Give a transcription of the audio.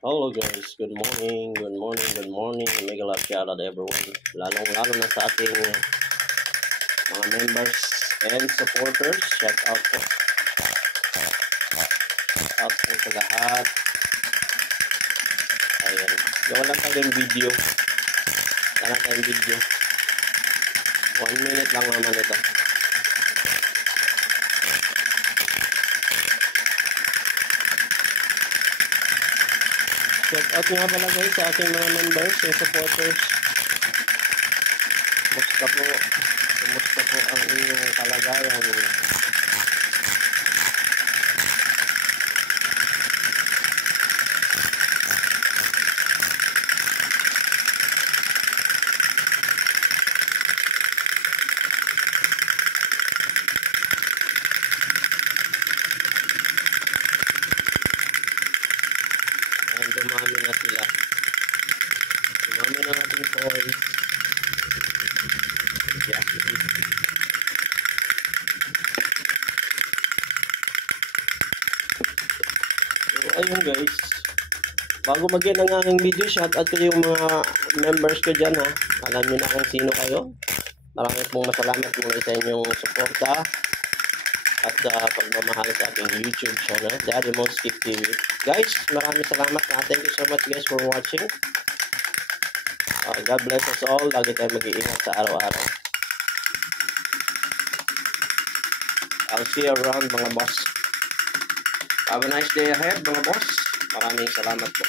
Hello guys, good morning, good morning, good morning. Mega love shout out everyone. Lalong-lalo na sa ating mga members and supporters. Shout out po. Shout out po sa lahat. Ayan. Gawa lang tayong video. Wala tayong video. 1 minute lang naman ito. Shout out nga pala guys sa ating mga members and supporters. Kumusta po ang inyong kalagayan? Dumami na sila. Dumami na natin toys. Yeah. So, ayun guys. Bago mag-end ang aking video, shout out ko yung mga members ko dyan ha. Alam nyo na kung sino kayo. Maraming pong masalamat mula sa inyong suporta at pagmamahal sa ating YouTube channel, Daddy Monskip TV. Guys, maraming salamat. Thank you so much guys for watching. God bless us all. Lagi tayo mag-iingat sa araw-araw. I'll see you around mga boss. Have a nice day ahead mga boss. Maraming salamat po.